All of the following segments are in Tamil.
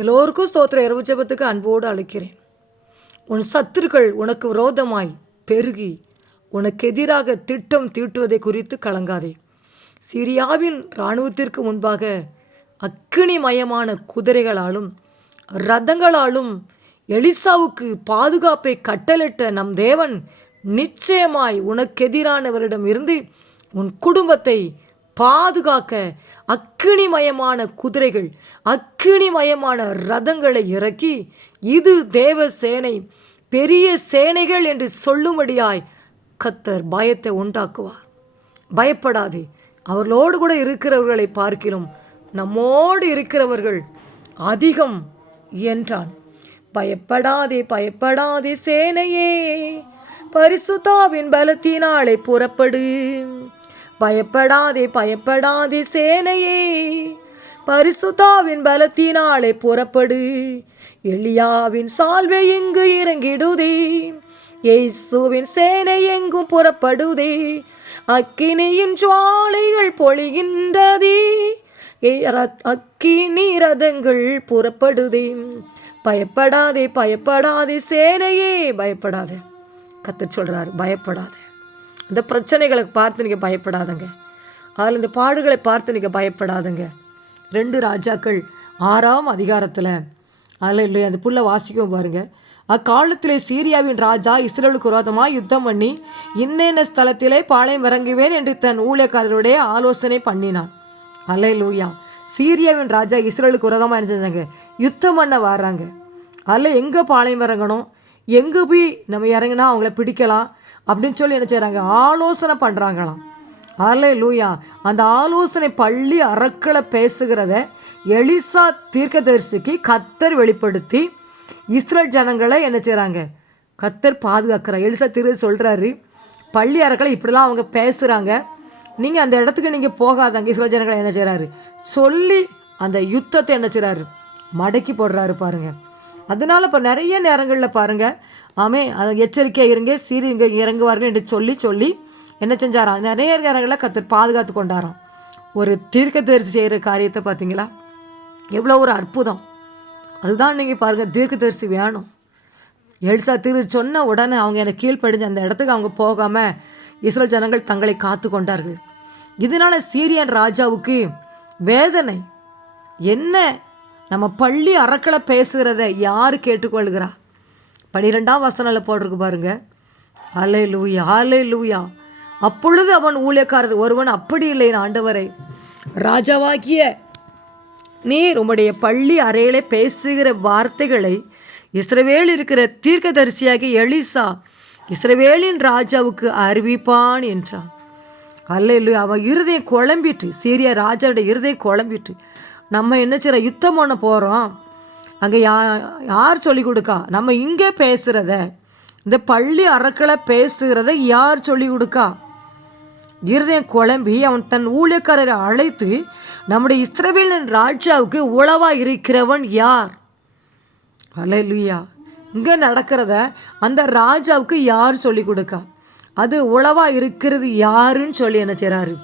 எல்லோருக்கும் ஸ்தோத்திர இரவு ஜெபத்துக்கு அன்போடு அழைக்கிறேன். உன் சத்துருக்கள் உனக்கு விரோதமாய் பெருகி உனக்கு எதிராக திட்டம் தீட்டுவதை குறித்து கலங்காதே. சிரியாவின் இராணுவத்திற்கு முன்பாக அக்கினிமயமான குதிரைகளாலும் இரதங்களாலும் எலிசாவுக்கு பாதுகாப்பை கட்டளிட்ட நம் தேவன் நிச்சயமாய் உனக்கு எதிரானவரிடம் இருந்து உன் குடும்பத்தை பாதுகாக்க அக்கினிமயமான குதிரைகள் அக்கினிமயமான ரதங்களை இறக்கி இது தேவ சேனை பெரிய சேனைகள் என்று சொல்லும்படியாய் கர்த்தர் பயத்தை உண்டாக்குவார். பயப்படாதே, அவர்களோடு கூட இருக்கிறவர்களை பார்க்கிறோம், நம்மோடு இருக்கிறவர்கள் அதிகம் என்றான். பயப்படாதே பயப்படாதே சேனையே, பரிசுத்தாவின் பலத்தினாலே புறப்படு. பயப்படாதே பயப்படாதே சேனையே, பரிசுத்தாவின் பலத்தினாலே புறப்படு. எலியாவின் சால்வை எங்கு இறங்கிடுதே, இயேசுவின் சேனை எங்கும் புறப்படுதே. அக்கினியின் ஜுவாலைகள் பொழிகின்றதே, அக்கினி ரதங்கள் புறப்படுதே. பயப்படாதே பயப்படாதே சேனையே, பயப்படாதே. கர்த்தர் சொல்கிறார், பயப்படாதே. இந்த பிரச்சனைகளை பார்த்து நீங்கள் பயப்படாதங்க, அதில் இந்த பாடுகளை பார்த்து நீங்கள் பயப்படாதங்க. 2 ராஜாக்கள் 6ஆம் அதிகாரத்தில் அதில் இல்லை அந்த புள்ள வாசிக்கவும் பாருங்கள். அக்காலத்திலே சீரியாவின் ராஜா இஸ்ரேலுக்கு விரோதமாக யுத்தம் பண்ணி இன்னென்ன ஸ்தலத்திலே பாளையம் இறங்குவேன் என்று தன் ஊழியக்காரருடைய ஆலோசனை பண்ணினான். அல்லேலூயா. சீரியாவின் ராஜா இஸ்ரேலுக்கு விரோதமாக என்ன செஞ்சாங்க? யுத்தம் பண்ண வர்றாங்க. அதில் எங்கே பாளையம் இறங்கணும், எங்கே போய் நம்ம இறங்கினா அவங்கள பிடிக்கலாம் அப்படின்னு சொல்லி என்ன செய்கிறாங்க? ஆலோசனை பண்ணுறாங்களாம். அல்லேலூயா. அந்த ஆலோசனை பள்ளி அறக்களை பேசுகிறத எலிசா தீர்க்கதரிசிக்கு கர்த்தர் வெளிப்படுத்தி இஸ்ரேல் ஜனங்களை என்ன செய்கிறாங்க? கர்த்தர் பாதுகாக்கிறார். எலிசா தீர்க்கதரிசி சொல்கிறாரு, பள்ளி அறக்களை இப்படிலாம் அவங்க பேசுகிறாங்க, நீங்கள் அந்த இடத்துக்கு நீங்கள் போகாதாங்க. இஸ்ரேல் ஜனங்களை என்ன செய்கிறாரு சொல்லி அந்த யுத்தத்தை என்ன செய்கிறாரு? மடக்கி போடுறாரு பாருங்கள். அதனால் இப்போ நிறைய நேரங்களில் பாருங்கள், அதை எச்சரிக்கையாக இருங்க, இங்கே இறங்குவார்கள் என்று சொல்லி சொல்லி என்ன செஞ்சாராம்? நிறைய நேரங்களில் கர்த்தர் பாதுகாத்து கொண்டாராம். ஒரு தீர்க்கதரிசி செய்கிற காரியத்தை பார்த்தீங்களா? எவ்வளோ ஒரு அற்புதம். அதுதான் நீங்கள் பாருங்கள், தீர்க்கதரிசி வேணும். எலிசா சொன்ன உடனே அவங்க எனக்கு கீழ்ப்படிஞ்சு அந்த இடத்துக்கு அவங்க போகாமல் இஸ்ரேல் ஜனங்கள் தங்களை காத்து கொண்டார்கள். இதனால் சீரியன் ராஜாவுக்கு வேதனை. என்ன, நம்ம பள்ளி அறக்களை பேசுகிறத யார் கேட்டுக்கொள்கிறா? 12ஆம் வசனத்தில் போட்டிருக்கு பாருங்க. அல்லேலூயா அல்லேலூயா. அப்பொழுது அவன் ஊழியக்காரர் ஒருவன், அப்படி இல்லை ஆண்டவரை, ராஜாவாகிய நீர் உம்முடைய பள்ளி அறையிலே பேசுகிற வார்த்தைகளை இஸ்ரவேல் இருக்கிற தீர்க்கதரிசியாகிய எலிசா இஸ்ரவேலின் ராஜாவுக்கு அறிவிப்பான் என்றான். அல்லேலூயா. அவன் இருதயம் குழம்பிட்டு, சீரியா ராஜாவுடைய இருதயம் குழம்பிட்டு, நம்ம என்ன செய்கிற? யுத்தம் பண்ண போகிறோம், அங்கே யார் சொல்லிக் கொடுக்கா? நம்ம இங்கே பேசுகிறத, இந்த பள்ளி அறக்களை பேசுகிறத யார் சொல்லிக் கொடுக்கா? இருதயம் குழம்பி அவன் தன் ஊழியக்காரரை அழைத்து, நம்முடைய இஸ்ரவேலின் ராஜாவுக்கு உளவாக இருக்கிறவன் யார்? அல்லேலூயா. இங்கே நடக்கிறத அந்த ராஜாவுக்கு யார் சொல்லிக் கொடுக்கா? அது உளவாக இருக்கிறது யாருன்னு சொல்லி என்ன செய்கிறாரு?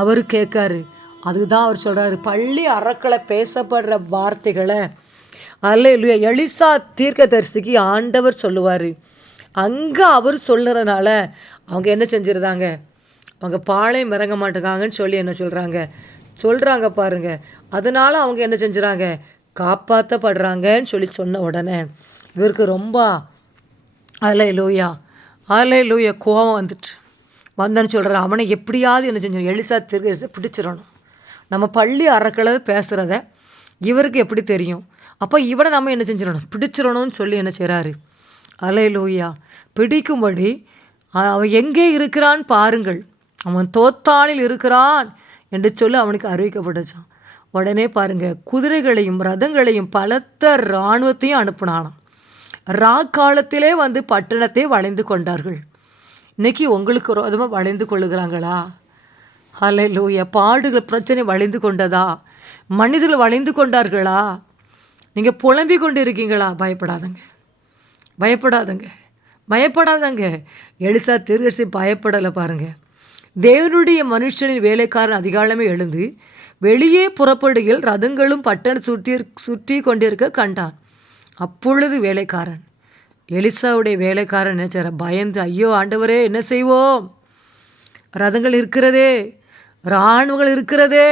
அவர் கேட்காரு. அதுதான் அவர் சொல்கிறாரு, பள்ளி அறக்களை பேசப்படுற வார்த்தைகளை அல்லேலூயா எலிசா தீர்க்கதரிசிக்கு ஆண்டவர் சொல்லுவார். அங்கே அவர் சொல்லுறதுனால அவங்க என்ன செஞ்சிருந்தாங்க? அவங்க பாளையம் இறங்க மாட்டேங்காங்கன்னு சொல்லி என்ன சொல்கிறாங்க பாருங்கள். அதனால் அவங்க என்ன செஞ்சுறாங்க? காப்பாற்றப்படுறாங்கன்னு சொல்லி சொன்ன உடனே இவருக்கு ரொம்ப அல்லேலூயா அல்லேலூயா கோபம் வந்தேன்னு சொல்கிறார். அவனை எப்படியாவது என்ன செஞ்சிடும்? எலிசா தீர்க்கதரிசி பிடிச்சிடணும். நம்ம பள்ளி அறக்களை பேசுகிறத இவருக்கு எப்படி தெரியும்? அப்போ இவனை நம்ம என்ன செஞ்சிடணும்? பிடிச்சிடணும்னு சொல்லி என்ன செய்கிறாரு? அல்லேலூயா. பிடிக்கும்படி அவன் எங்கே இருக்கிறான் பாருங்கள், அவன் தோத்தானில் இருக்கிறான் என்று சொல்லி அவனுக்கு அறிவிக்கப்பட்டுச்சான். உடனே பாருங்கள், குதிரைகளையும் ரதங்களையும் பலத்த இராணுவத்தையும் அனுப்பினானாம். காலத்திலே வந்து பட்டணத்தை வளைந்து கொண்டார்கள். இன்றைக்கி உங்களுக்கு விரோதமாக வளைந்து கொள்ளுகிறாங்களா? அல்லேலூயா. பாடுகள் பிரச்சனை வளைந்து கொண்டதா? மனிதர்கள் வளைந்து கொண்டார்களா? நீங்கள் புலம்பி கொண்டு இருக்கீங்களா? பயப்படாதங்க, பயப்படாதங்க, பயப்படாதங்க. எலிசா தீர்க்கதரிசி பயப்படலை பாருங்கள். தேவனுடைய மனுஷனின் வேலைக்காரன் அதிகாலமே எழுந்து வெளியே புறப்படுகையில் ரதங்களும் பட்டணம் சுற்றி கொண்டிருக்க கண்டான். அப்பொழுது வேலைக்காரன், எலிசாவுடைய வேலைக்காரன் என்ன செய்ற, பயந்து, ஐயோ ஆண்டவரே, என்ன செய்வோம்? ரதங்கள் இருக்கிறதே, இராணுவங்கள் இருக்கிறதே,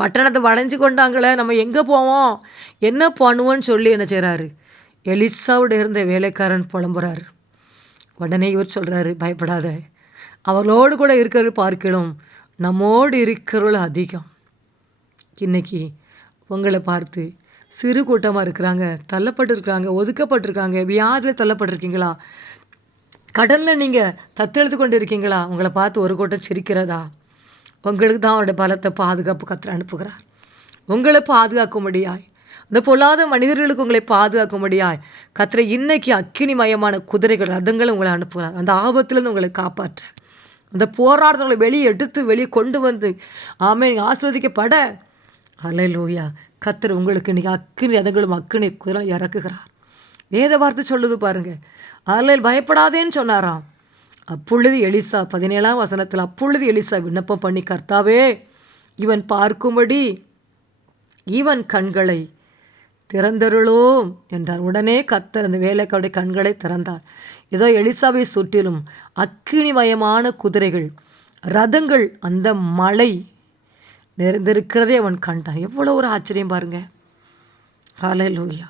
பட்டணத்தை வளைஞ்சு கொண்டாங்களே, நம்ம எங்கே போவோம், என்ன பண்ணுவோன்னு சொல்லி என்ன செய்கிறாரு, எலிசாவோட இருந்த வேலைக்காரன் புலம்புறாரு. உடனே இவர் சொல்கிறாரு, பயப்படாத, அவர்களோடு கூட இருக்கிறவர்கள் பார்க்கலாம், நம்மோடு இருக்கிறவர்கள் அதிகம். இன்றைக்கி உங்களை பார்த்து சிறு கூட்டமாக இருக்கிறாங்க, தள்ளப்பட்டிருக்காங்க, ஒதுக்கப்பட்டிருக்காங்க, வியாதியில் தள்ளப்பட்டிருக்கீங்களா, கடலில் நீங்கள் தத்தெழுத்து கொண்டு இருக்கீங்களா, உங்களை பார்த்து ஒரு கூட்டம் சிரிக்கிறதா? உங்களுக்கு தான் அவருடைய பலத்தை பாதுகாப்பு கர்த்தர் அனுப்புகிறார். உங்களை பாதுகாக்கும்படியாய், இந்த பொல்லாத மனிதர்களுக்கு உங்களை பாதுகாக்கும்படியாய் கர்த்தர் இன்னைக்கு அக்கினிமயமான குதிரைகள், ரதங்களை உங்களை அனுப்புகிறார். அந்த ஆபத்திலிருந்து உங்களை காப்பாற்ற, அந்த போராட்டங்களை வெளியே கொண்டு வந்து ஆசீர்வதிக்கப்பட, அல்லேலூயா, கர்த்தர் உங்களுக்கு இன்றைக்கி அக்கினி ரதங்களும் அக்கினி குதிரை இறக்குகிறார். வேத வார்த்தை சொல்லுது பாருங்கள். அதில் பயப்படாதேன்னு சொன்னாராம். அப்பொழுது எலிசா 17ஆம் வசனத்தில், அப்பொழுது எலிசா விண்ணப்பம் பண்ணி, கர்த்தாவே, இவன் பார்க்கும்படி இவன் கண்களை திறந்தருளோம் என்றார். உடனே கர்த்தர் அந்த வேலைக்காரருடைய கண்களை திறந்தார். ஏதோ எலிசாவை சுற்றிலும் அக்கினிமயமான குதிரைகள், ரதங்கள், அந்த மலை நிறைந்திருக்கிறதே அவன் கண்டான். எவ்வளோ ஒரு ஆச்சரியம் பாருங்கள். ஹல்லேலூயா,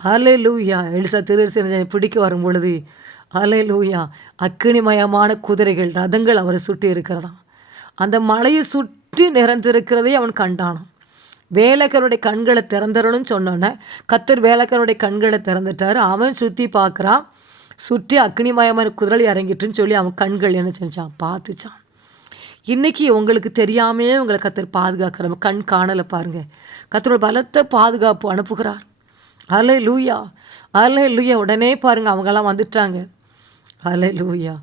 ஹல்லேலூயா. எலிசா திருசேனை பிடிக்க வரும் பொழுது, ஹல்லேலூயா, அக்கினிமயமான குதிரைகள், ரதங்கள் அவரை சுற்றி இருக்கிறதாம். அந்த மலையை சுற்றி நிறைந்திருக்கிறதே அவன் கண்டானான். வேலைக்காரருடைய கண்களை திறந்துடணும்னு சொன்னோன்னே கர்த்தர் வேலைக்காரருடைய கண்களை திறந்துட்டார். அவன் சுற்றி பார்க்குறான், சுற்றி அக்னிமயமான குதிரை இறங்கிட்டுன்னு சொல்லி அவன் கண்கள் என்ன செஞ்சான், பார்த்துச்சான். இன்றைக்கி உங்களுக்கு தெரியாமே உங்களை கர்த்தர் பாதுகாக்கிற, கண் காணலை பாருங்கள். கர்த்தரோட பலத்தை பாதுகாப்பு அனுப்புகிறார். ஹல்லேலூயா, ஹல்லேலூயா. உடனே பாருங்கள், அவங்கெல்லாம் வந்துட்டாங்க. ஹல்லேலூயா.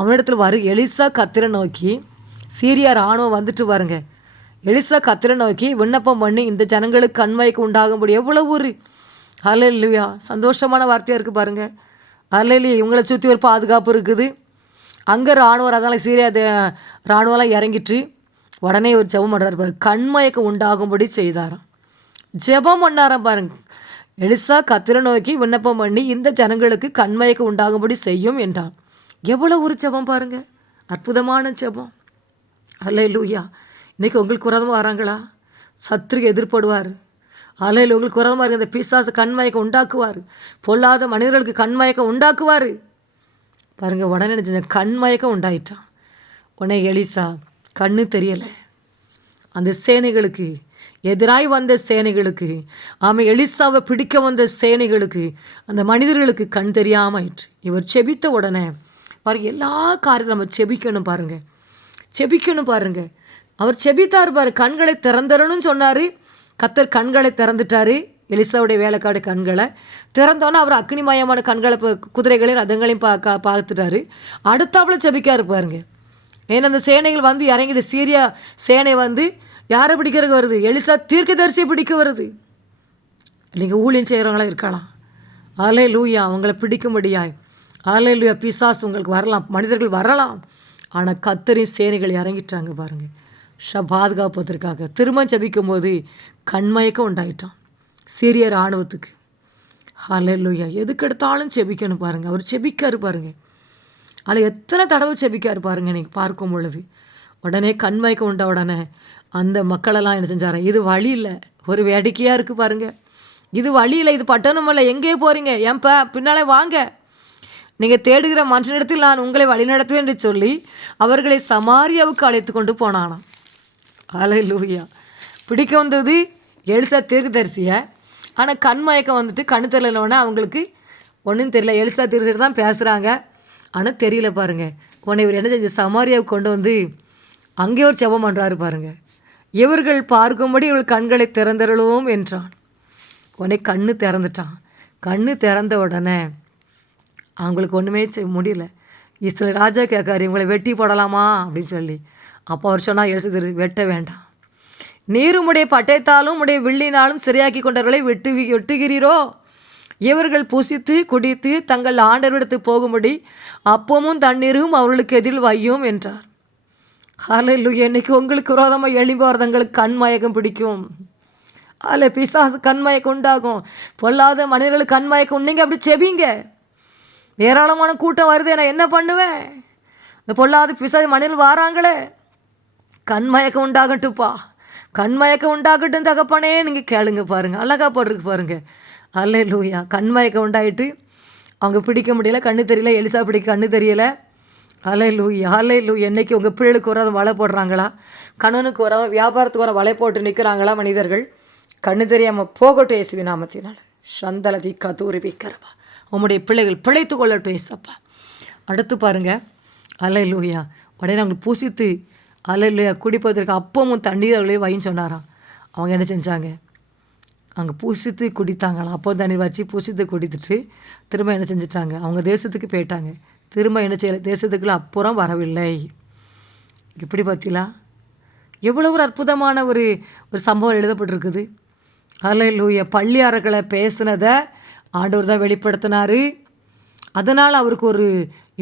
அவனிடத்தில் எலிசா கர்த்தரை நோக்கி, சீரியா இராணுவம் வந்துட்டு பாருங்க. எலிசா கர்த்தரை நோக்கி விண்ணப்பம் பண்ணி, இந்த ஜனங்களுக்கு கண்மயக்கு உண்டாகும்படி. எவ்வளோ ஒரு ஹல்லேலூயா சந்தோஷமான வார்த்தையாக இருக்குது பாருங்கள். ஹல்லேலூயா. இவங்களை சுற்றி ஒரு பாதுகாப்பு இருக்குது. அங்கே இராணுவம், அதனால் சீரியா இராணுவம்லாம் இறங்கிட்டு உடனே ஒரு ஜெபம் பண்ணுறாரு பாருங்க. கண்மயக்கம் உண்டாகும்படி செய்தாராம், ஜெபம் பண்ணாராம் பாருங்க. எலிசா கர்த்தரை நோக்கி விண்ணப்பம் பண்ணி, இந்த ஜனங்களுக்கு கண்மயக்கம் உண்டாகும்படி செய்யும் என்றான். எவ்வளோ ஒரு ஜெபம் பாருங்கள், அற்புதமான ஜெபம். ஹல்லேலூயா. இன்றைக்கி உங்களுக்கு விரோதமாக வராங்களா, சத்துருக்கு எதிர்ப்படுவார். ஹல்லேலூயா. உங்களுக்கு விரோதமாக இருக்க இந்த பிசாசு கண்மயக்கம் உண்டாக்குவார், பொல்லாத மனிதர்களுக்கு கண்மயக்கம் உண்டாக்குவார் பாருங்கள். உடனே நினச்ச கண்மயக்கம் உண்டாயிட்டான். உடனே எலிசா கண்ணு தெரியலை, அந்த சேனைகளுக்கு எதிராய் வந்த சேனைகளுக்கு, எலிசாவை பிடிக்க வந்த சேனைகளுக்கு, அந்த மனிதர்களுக்கு கண் தெரியாமல் ஆயிற்று. இவர் செபித்த உடனே பாருங்கள், எல்லா காரியத்தையும் நம்ம செபிக்கணும் பாருங்கள், செபிக்கணும் பாருங்கள். அவர் செபித்தார் பாரு, கண்களை திறந்துடணும்னு சொன்னார். கர்த்தர் கண்களை திறந்துட்டார், எலிசாவுடைய வேலைக்காடு கண்களை திறந்தோன்னே அவர் அக்னிமயமான கண்களை, குதிரைகளையும் ரதங்களையும் பார்த்துட்டாரு. அடுத்தாப்புல செபிக்காரு பாருங்க. ஏன்னா அந்த சேனைகள் வந்து இறங்கிட்டு, சீரியா சேனை வந்து யாரை பிடிக்கிறதுக்கு வருது, எலிசா தீர்க்கதரிசியை பிடிக்க வருது. நீங்கள் ஊழியம் செய்கிறவங்களாம் இருக்கலாம். ஹல்லேலூயா. அவங்கள பிடிக்கும்படியாய், ஹல்லேலூயா, பிசாசு உங்களுக்கு வரலாம், மனிதர்கள் வரலாம். ஆனால் கர்த்தரின் சேனைகள் இறங்கிட்டாங்க பாருங்கள், பாதுகாப்பதற்காக. திரும்ப ஜெபிக்கும் போது கண்மயக்கம் உண்டாயிட்டான் சீரிய இராணுவத்துக்கு. ஹல்லேலூயா. எதுக்கு எடுத்தாலும் செபிக்கணும் பாருங்கள். அவர் செபிக்காரு பாருங்கள், அதில் எத்தனை தடவை செபிக்காரு பாருங்கள். நீங்கள் பார்க்கும் பொழுது உடனே கண்மயக்கம் உண்ட உடனே அந்த மக்களெல்லாம் என்ன செஞ்சாரு, இது வழி இல்லை, ஒரு வேடிக்கையாக இருக்குது பாருங்கள். இது வழி இல்லை, இது பட்டணம் இல்லை, எங்கே போகிறீங்க, ஏன்பா பின்னாலே வாங்க, நீங்கள் தேடுகிற மனுஷனிடத்தில் நான் உங்களை வழிநடத்துவேன் என்று சொல்லி அவர்களை சமாரியாவுக்கு அழைத்து கொண்டு போனானாம். ஹல்லேலூயா. பிடிக்க வந்தது எலிசா தீர்க்கதரிசியை. ஆனால் கண்மயக்கம் வந்துட்டு கண்ணு தெரியலனோடனே அவங்களுக்கு ஒன்றும் தெரியல. எலிசா தீர்க்கதரிசி தான் பேசுகிறாங்க, ஆனால் தெரியல பாருங்கள். உடனே இவர் என்ன செஞ்சு சமாரியாவுக்கு கொண்டு வந்து அங்கே ஒரு ஜெபம் பண்ணுறாரு பாருங்கள். இவர்கள் பார்க்கும்படி இவள் கண்களை திறந்தருளும் என்றான். உடனே கண்ணு திறந்துட்டான். கண்ணு திறந்த உடனே அவங்களுக்கு ஒன்றுமே செய்ய முடியல. இஸ்ரவேல் ராஜா கேட்காரு, இவங்களை வெட்டி போடலாமா அப்படின்னு சொல்லி. அப்போ அவர் சொன்னால், எலிசா வெட்ட வேண்டாம், நீருமுடைய பட்டயத்தாலும் உடைய வில்லினாலும் சிறையாக்கி கொண்டவர்களை வெட்டுகிறீரோ, இவர்கள் புசித்து குடித்து தங்கள் ஆண்டவரிடத்து போகும்படி அப்பமும் தண்ணீரும் அவர்களுக்கு எதிரில் வையும் என்றார். ஹல்லேலூயா. இன்னைக்கு உங்களுக்கு விரோதமாக எழும்பி வரதங்களுக்கு கண் மயக்கம் பிடிக்கும். பிசாசு கண்மயக்கம் உண்டாகும். பொல்லாத மனிதர்களுக்கு கண்மயக்கம். நீங்கள் அப்படி செபிங்க. ஏராளமான கூட்டம் வருது, நான் என்ன பண்ணுவேன்? இந்த பொல்லாத பிசாசு மனிதர்கள் வாராங்களே, கண்மயக்கம் உண்டாகட்டுப்பா, கண்மயக்கம் உண்டாகட்டும் தகப்பனே. நீங்கள் கேளுங்க பாருங்கள், அழகா போட்டிருக்கு பாருங்கள். அல்லேலூயா. கண்மயக்கம் உண்டாயிட்டு அவங்க பிடிக்க முடியல, கண்ணு தெரியல. எலிசா பிடிக்க கண்ணு தெரியலை. அல்லேலூயா, அல்லேலூயா. என்னைக்கு உங்கள் பிள்ளைகளுக்கு வர வலை போடுறாங்களா? கணவனுக்கு வர, வியாபாரத்துக்கு வர வலை போட்டு நிற்கிறாங்களா மனிதர்கள்? கண்ணு தெரியாமல் போகட்டும் இயேசுவின் நாமத்தினால். சந்தலதி கதூரி பிக்கிறப்பா, உம்முடைய பிள்ளைகள் பிழைத்து கொள்ளட்டும் இயேசப்பா. அடுத்து பாருங்கள். அல்லேலூயா. உடனே அவங்களுக்கு பூசித்து அல்லேலூயா குடிப்பதற்கு அப்பமும் தண்ணீர் அவங்களே வைன்னு சொன்னாராம். அவங்க என்ன செஞ்சாங்க? அங்கே பூசித்து குடித்தாங்களாம். அப்போ தண்ணீர் வச்சு பூசித்து குடித்துட்டு திரும்ப என்ன செஞ்சிட்டாங்க? அவங்க தேசத்துக்கு போயிட்டாங்க. திரும்ப என்ன செய்யலை? தேசத்துக்குள்ள அப்புறம் வரவில்லை. இப்படி பார்த்தீங்களா? எவ்வளோ ஒரு அற்புதமான ஒரு சம்பவம் எழுதப்பட்டிருக்குது. அல்லேலூயா. பள்ளி அறைகளை பேசுனதை ஆண்டவர் தான் வெளிப்படுத்தினார். அதனால் அவருக்கு ஒரு,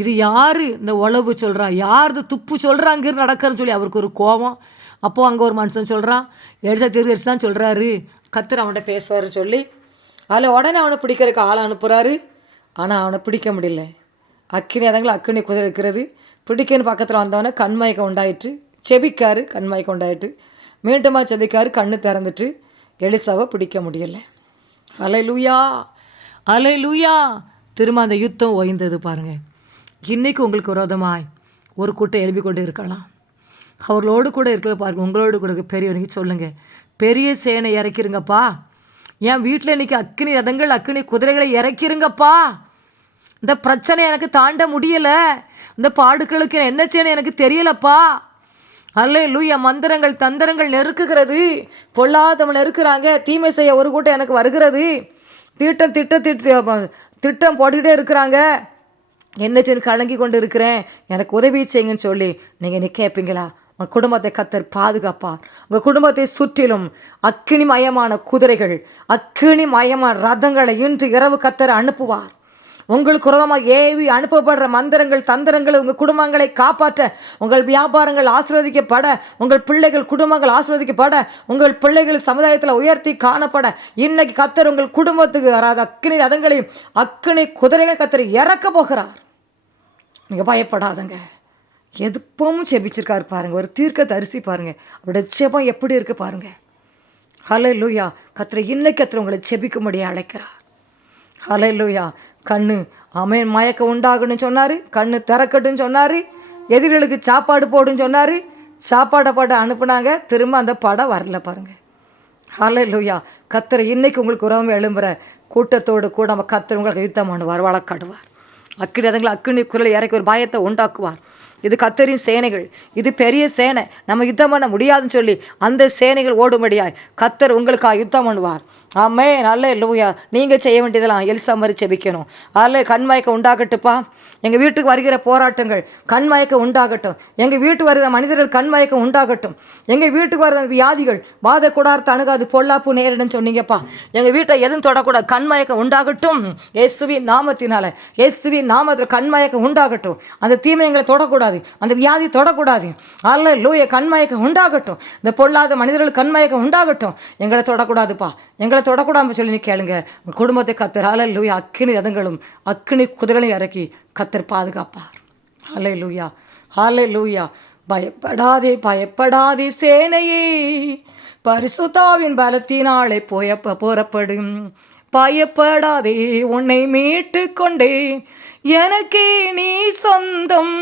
இது யார் இந்த உளவு சொல்கிறா, யார் இந்த துப்பு சொல்கிறா அங்கே நடக்கிறன்னு சொல்லி அவருக்கு ஒரு கோபம். அப்போது அங்கே ஒரு மனுஷன் சொல்கிறான், எலிசா தீர்க்கதரிசி தான் சொல்கிறாரு, கர்த்தர் அவன்கிட்ட பேசுவார்னு சொல்லி அதில் உடனே அவனை பிடிக்கிறதுக்கு ஆளை அனுப்புகிறாரு. ஆனால் அவனை பிடிக்க முடியல. அக்கினி அதங்களை அக்கினி குதிரை இருக்கிறது. பிடிக்கன்னு பக்கத்தில் வந்தவொடனே கண்மயக்கம் உண்டாயிட்டு செபிக்காரு. கண்மயக்கம் உண்டாயிட்டு மீண்டுமா செபிக்காரு. கண்ணு திறந்துட்டு எலிசாவை பிடிக்க முடியலை. அல்லேலூயா, அல்லேலூயா. திரும்ப அந்த யுத்தம் ஓய்ந்தது பாருங்கள். இன்றைக்கி உங்களுக்கு விரோதமாய் ஒரு கூட்டம் எழுப்பி கொண்டு இருக்கலாம். அவர்களோடு கூட இருக்கிற பாருங்கள். உங்களோடு கூட பெரியவங்க சொல்லுங்கள், பெரிய சேனை இறக்கிருங்கப்பா. என் வீட்டில் இன்றைக்கி அக்கினி ரதங்கள் அக்கினி குதிரைகளை இறக்கிருங்கப்பா. இந்த பிரச்சனை எனக்கு தாண்ட முடியலை. இந்த பாடுகளுக்கு என்ன செய்யணும் எனக்கு தெரியலப்பா. அல்லேலூயா. மந்திரங்கள் தந்திரங்கள் நெருக்குகிறது. பொல்லாதவன் இருக்கிறாங்க. தீமை செய்ய ஒரு கூட்டம் எனக்கு வருகிறது. திட்டம் போட்டுக்கிட்டே இருக்கிறாங்க. என்ன செய்ய கலங்கி கொண்டு இருக்கிறேன், எனக்கு உதவி செய்யுங்கன்னு சொல்லி நீங்கள் கேட்பீங்களா? உங்கள் குடும்பத்தை கர்த்தர் பாதுகாப்பார். உங்கள் குடும்பத்தை சுற்றிலும் அக்கினிமயமான குதிரைகள், அக்கினிமயமான ரதங்களை இன்று இரவு கர்த்தர் அனுப்புவார். உங்களுக்கு விரோதமாக ஏவி அனுப்பப்படுற மந்திரங்கள் தந்திரங்கள் உங்கள் குடும்பங்களை காப்பாற்ற, உங்கள் வியாபாரங்கள் ஆசீர்வதிக்கப்பட, உங்கள் பிள்ளைகள் குடும்பங்கள் ஆசீர்வதிக்கப்பட, உங்கள் பிள்ளைகள் சமுதாயத்தில் உயர்த்தி காணப்பட, இன்னைக்கு கர்த்தர் உங்கள் குடும்பத்துக்கு வராத அக்கினி ரதங்களையும் அக்கினி குதிரைகளை கர்த்தர் இறக்க போகிறார். நீங்கள் பயப்படாதங்க. எதுப்பும் செபிச்சிருக்காரு பாருங்கள். ஒரு தீர்க்க தரிசி பாருங்கள், அவருடைய செபம் எப்படி இருக்குது பாருங்கள். ஹல்லேலூயா. கர்த்தர் இன்னைக்கு கர்த்தர் உங்களை செபிக்கும்படியே அழைக்கிறார். ஹல்லேலூயா. கண்ணு ஆமென் மயக்கம் உண்டாகுன்னு சொன்னார். கண்ணு திறக்கட்டுன்னு சொன்னார். எதிரிகளுக்கு சாப்பாடு போடுன்னு சொன்னார். சாப்பாடை போட்டு அனுப்புனாங்க. திரும்ப அந்த படம் வரல பாருங்கள். ஹல்லேலூயா. கர்த்தர் இன்னைக்கு உங்களுக்கு உறவு எழும்புகிற கூட்டத்தோடு கூட நம்ம கர்த்தர் உங்களுக்கு யுத்தம் பண்ணுவார், வழக்காடுவார். அக்கினி ரதங்களை அக்கினி குரலை இறக்கி ஒரு பயத்தை உண்டாக்குவார். இது கர்த்தரின் சேனைகள், இது பெரிய சேனை, நம்ம யுத்தம் பண்ண முடியாதுன்னு சொல்லி அந்த சேனைகள் ஓடும்படியாய் கர்த்தர் உங்களுக்காக யுத்தம் பண்ணுவார். ஆமென், அல்லேலூயா. நீங்கள் செய்ய வேண்டியதெல்லாம் எலிசா மாதிரி செபிக்கணும். கண்மயக்கம் உண்டாகட்டுப்பா. எங்கள் வீட்டுக்கு வருகிற போராட்டங்கள் கண்மயக்கம் உண்டாகட்டும். எங்கள் வீட்டுக்கு வருகிற மனிதர்கள் கண்மயக்கம் உண்டாகட்டும். எங்கள் வீட்டுக்கு வர வியாதிகள் வாத கூடாரத்தை அணுகாது பொல்லாப்பு நேரிடும் சொன்னீங்கப்பா. எங்கள் வீட்டை எதுவும் தொடக்கூடாது, கண்மயக்கம் உண்டாகட்டும். இயேசுவின் நாமத்தினால, இயேசுவின் நாமத்தில் கண்மயக்கம் உண்டாகட்டும். அந்த தீமைகளை தொடக்கூடாது, அந்த வியாதி தொடக்கூடாது. அல்லேலூயா. கண்மயக்கம் உண்டாகட்டும். இந்த பொல்லாத மனிதர்கள் கண்மயக்கம் உண்டாகட்டும். எங்களை தொடக்கூடாதுப்பா, எங்களை தொடக்கூடாதுன்னு சொல்லி கேளுங்க. குடும்பத்தை கர்த்தர் அல்லேலூயா அக்கினி ரதங்களும் அக்கினி குதிரைகளையும் இறக்கி கர்த்தர் பாதுகாப்பார். அல்லேலூயா, அல்லேலூயா. பயப்படாதே, பயப்படாதே சேனையே, பரிசுத்தாவின் பலத்தினாலே புறப்படும். பயப்படாதே, உன்னை மீட்டு கொண்டேன், எனக்கே நீ சொந்தம்.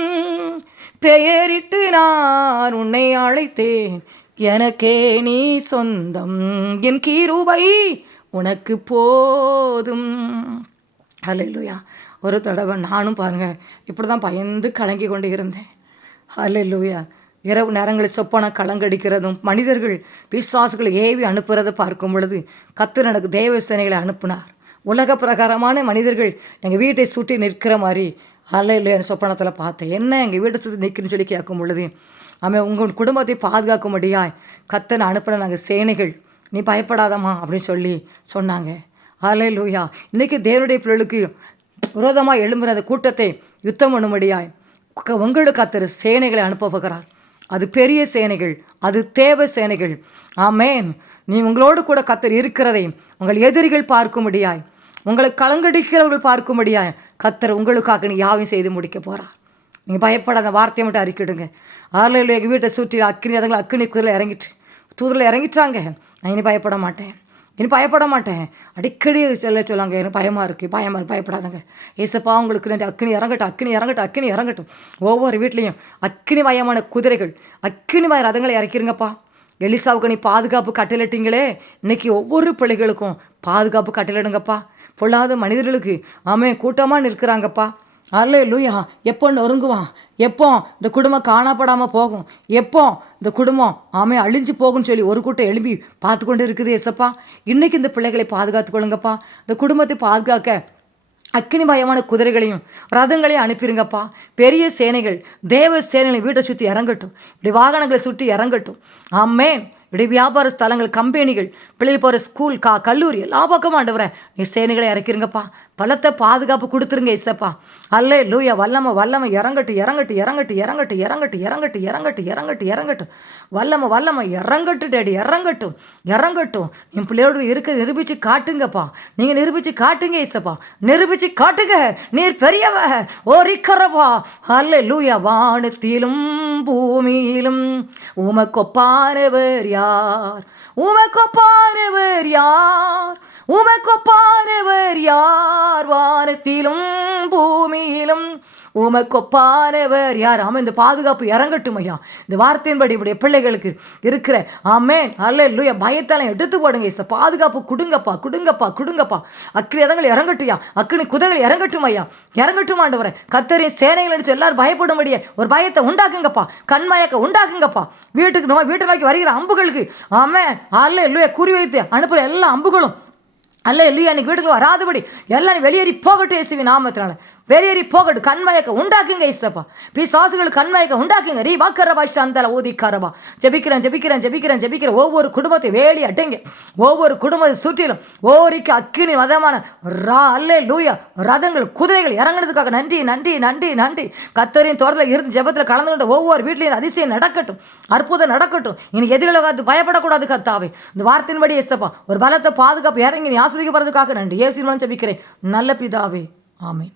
பெயரிட்டு நான் உன்னை அழைத்தேன், எனக்கே நீ சொந்தம். என் கிருபை உனக்கு போதும். அல்லேலூயா. ஒரு தடவை நானும் பாருங்கள் இப்படி தான் பயந்து கலங்கி கொண்டு இருந்தேன். அல்லேலூயா. இரவு நேரங்களில் சொப்பன கலங்கடிக்கிறதும் மனிதர்கள் பிசாசுகளை ஏவி அனுப்புறதை பார்க்கும் பொழுது கர்த்தர் எனக்கு தேவ சேனைகளை அனுப்புனார். உலக பிரகாரமான மனிதர்கள் எங்கள் வீட்டை சுற்றி நிற்கிற மாதிரி அல்லேலூயா சொப்பனத்தில் பார்த்தேன். என்ன எங்கள் வீட்டை சுற்றி நிற்குன்னு சொல்லி கேட்கும் பொழுது, அவன் உங்கள் குடும்பத்தை பாதுகாக்கும்படியாய் கர்த்தர் அனுப்பின நாங்கள் சேனைகள், நீ பயப்படாதம்மா அப்படின்னு சொல்லி சொன்னாங்க. அல்லேலூயா. இன்றைக்கி தேவனுடைய பிள்ளைகளுக்கு விரோதமாக எழும்புகிற அந்த கூட்டத்தை யுத்தம் பண்ணும்படியாய் உங்களுக்கு கர்த்தர் சேனைகளை அனுப்ப போகிறார். அது பெரிய சேனைகள், அது தேவ சேனைகள். ஆமேன். நீ உங்களோடு கூட கர்த்தர் இருக்கிறதை உங்கள் எதிரிகள் பார்க்கும்படியாய், உங்களை கலங்கடிக்கிறவர்கள் பார்க்கும்படியாய் கர்த்தர் உங்களுக்காக நீ யாவையும் செய்து முடிக்க போகிறார். நீங்கள் பயப்படாத வார்த்தையை மட்டும் அறிக்கிடுங்க. ஆலையில் எங்கள் வீட்டை சுற்றி அக்கினி குதிரையில் இறங்கிட்டு தூதரில் இறங்கிட்டாங்க. நான் இனி பயப்பட மாட்டேன், இனி பயப்பட மாட்டேன். அடிக்கடி சொல்லாங்க, எனக்கு பயமாக இருக்குது, பயப்படாதங்க. ஏசப்பா உங்களுக்கு நன்றி. அக்கினி இறங்கட்டும். ஒவ்வொரு வீட்லேயும் அக்கினிமயமான குதிரைகள், அக்கினிமய ரதங்களை இறக்கிருங்கப்பா. எலிசாவுக்கு நீ பாதுகாப்பு கட்டளிட்டீங்களே, இன்னைக்கு ஒவ்வொரு பிள்ளைகளுக்கும் பாதுகாப்பு கட்டளிடுங்கப்பா. பொல்லாத மனிதர்களுக்கு கூட்டமாக நிற்கிறாங்கப்பா. அல்லேலூயா. எப்போ நொறுங்குவான், எப்போ இந்த குடும்பம் காணப்படாமல் போகும், எப்போ இந்த குடும்பம் அழிஞ்சு போகும்னு சொல்லி ஒரு கூட்டம் எழுப்பி பார்த்து கொண்டு இருக்குது. ஏசப்பா, இன்றைக்கி இந்த பிள்ளைகளை பாதுகாத்து கொள்ளுங்கப்பா. இந்த குடும்பத்தை பாதுகாக்க அக்கினிமயமான குதிரைகளையும் ரதங்களையும் அனுப்பிடுங்கப்பா. பெரிய சேனைகள், தேவ சேனைகளை வீட்டை சுற்றி இறங்கட்டும், இப்படி வாகனங்களை சுற்றி இறங்கட்டும். ஆமேன். இப்படி வியாபார ஸ்தலங்கள், கம்பெனிகள், பிள்ளைகள் போகிற ஸ்கூல், கல்லூரி எல்லா பக்கமும் ஆண்டவரே நீ சேனைகளை இறக்கிருங்கப்பா. பலத்தை பாதுகாப்பு கொடுத்துருங்க இசப்பா. அல்லேலூயா. வல்லமை இறங்கட்டும். வல்லமை இறங்கட்டும் டேடி, இறங்கட்டும். என் பிள்ளையோடு இருக்க நிரூபித்து காட்டுங்கப்பா. நீங்கள் நிரூபித்து காட்டுங்க இசப்பா, நிரூபித்து காட்டுங்க. நீர் பெரியவ ஓரிக்கரவா. அல்லேலூயா. வானத்திலும் பூமியிலும் உமக்கொப்பானவர் யார், உமக்கொப்பானவர் யார், வானத்திலும் பூமியிலும் உமக்கொப்பானவர் யார். இந்த பாதுகாப்பு இறங்கட்டும் ஐயா. இந்த வார்த்தையின்படி இப்படி பிள்ளைகளுக்கு இருக்கிற அல்லேலூயா பயத்தெல்லாம் எடுத்து போடுங்க இச. பாதுகாப்பு கொடுங்கப்பா. அக்கினி ரதங்கள் இறங்கட்டும்யா, அக்கினி குதிரைகள் இறங்கட்டும் ஐயா, இறங்கட்டும் ஆண்டவரே. கர்த்தரின் சேனைகள் எடுத்து எல்லாரும் பயப்படும்படியே ஒரு பயத்தை உண்டாக்குங்கப்பா, கண்மயக்க உண்டாக்குங்கப்பா. வீட்டை நோக்கி வருகிற அம்புகளுக்கு அல்லேலூயா குறி வைத்து அனுப்புகிற எல்லா அம்புகளும் அல்லேலூயா இன்னைக்கு வீட்டுக்கு வராதபடி எல்லாம் வெளியேறி போகட்டும் இயேசுவின் நாமத்தினால. வெளியேறி போகட்டும். கண்மயக்க உண்டாக்குங்க இயேசப்பா. பிசாசுகளுக்கு கண்மயக்க உண்டாக்குங்க. ரீ வாக்கரபா சந்தல ஊதிக்காரபா. ஜெபிக்கிறேன். ஒவ்வொரு குடும்பத்தை வேலி அடைங்க. ஒவ்வொரு குடும்பத்தை சுற்றிலும் ஓரிக்கு அக்கினி மதமான அல்லேலூயா ரதங்கள், குதிரைகள் இறங்கினதுக்காக நன்றி. கர்த்தரின் தோட்டத்தில் இருந்து ஜெபத்தில் கலந்து கொண்ட ஒவ்வொரு வீட்லையும் அதிசயம் நடக்கட்டும், அற்புதம் நடக்கட்டும். இனி எதிரில் காத்து பயப்படக்கூடாது கர்த்தாவே. இந்த வார்த்தையின்படி இயேசப்பா ஒரு பலத்தை பாதுகாப்பு இறங்கி நீ ஆஸ்வதிக்கப்படுறதுக்காக நன்றி. இயேசுவின் மூலம் ஜெபிக்கிறேன் நல்ல பிதாவே, ஆமென்.